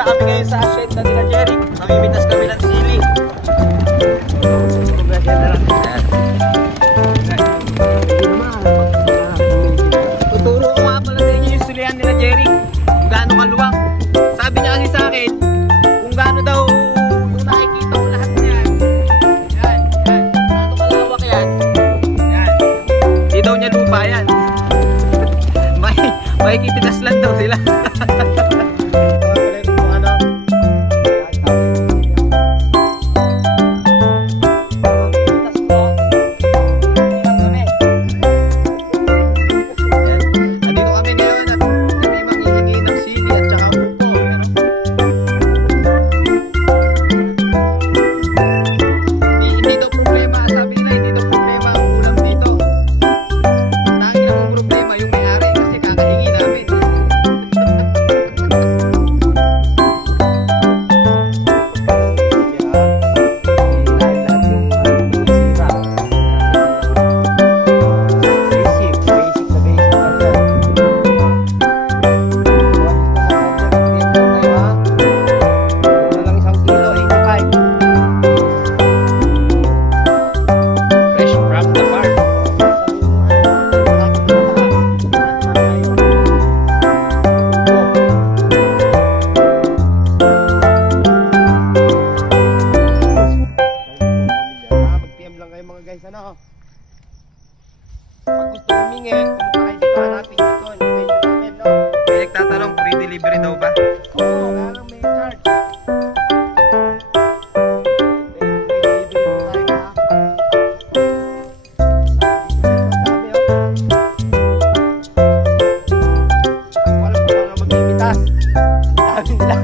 Pupunta kami ngayon sa hacienda nila Jerry. Mamimitas kami ng sili. Tuturo ko nga pala sa inyo yung sulihan nila Jerry. Kung gaano kaluwang. Sabi niya kasi sa akin, kung gaano daw yung nakikita ko lahat niyan. Yan, yan. Gaano kalawak yan. Yan. Di daw niya lupa yan. May kipitas lang daw sila. Pag gusto humingi, pumunta kayo dito, hanapin dito. Medyo namin, no? May nagtatanong, free delivery daw ba? Oo, kaya lang may charge. Free delivery po tayo na. Wala po mga magbibitas. Dami nila.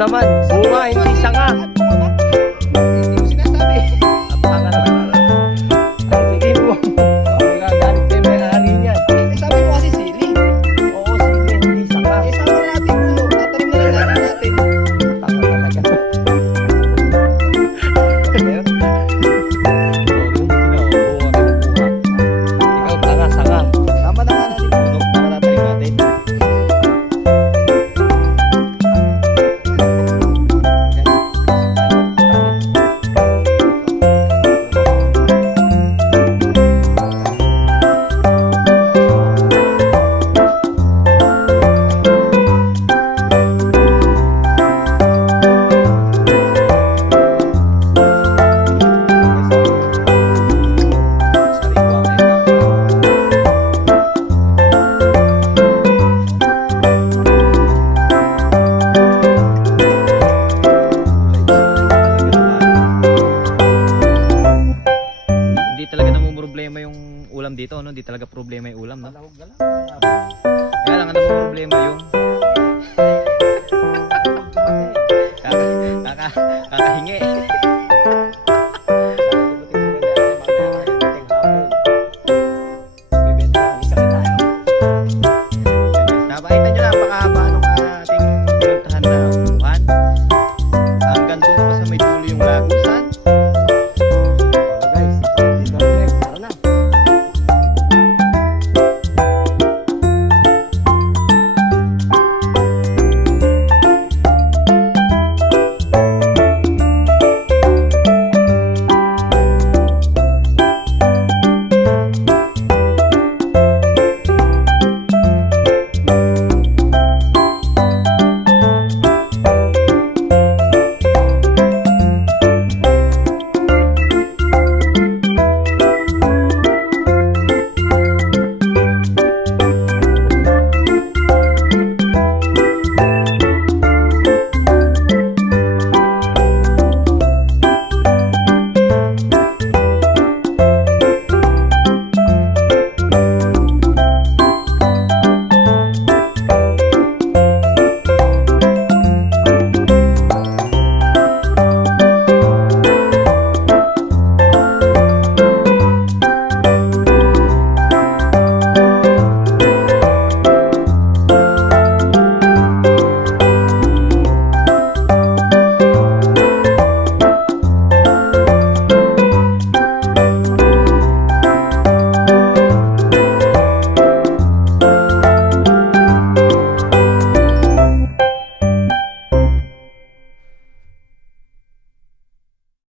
Naman, bunga, hindi sanga. Hindi mo sinasabi. Ang tanga naman. Ang tingin mo. Magagalit kayo may hari niyan. Sabi mo kasi sili. Oo, sili, hindi sanga. Sama na natin puno. Tatanim na lang natin. Tanga talaga. Ikaw tanga, sanga. Tama na nga natin puno para tatanim natin. Problema yung ulam dito, no? Hindi talaga problema yung ulam, no? Kaya lang, ano problema yung kakahingi.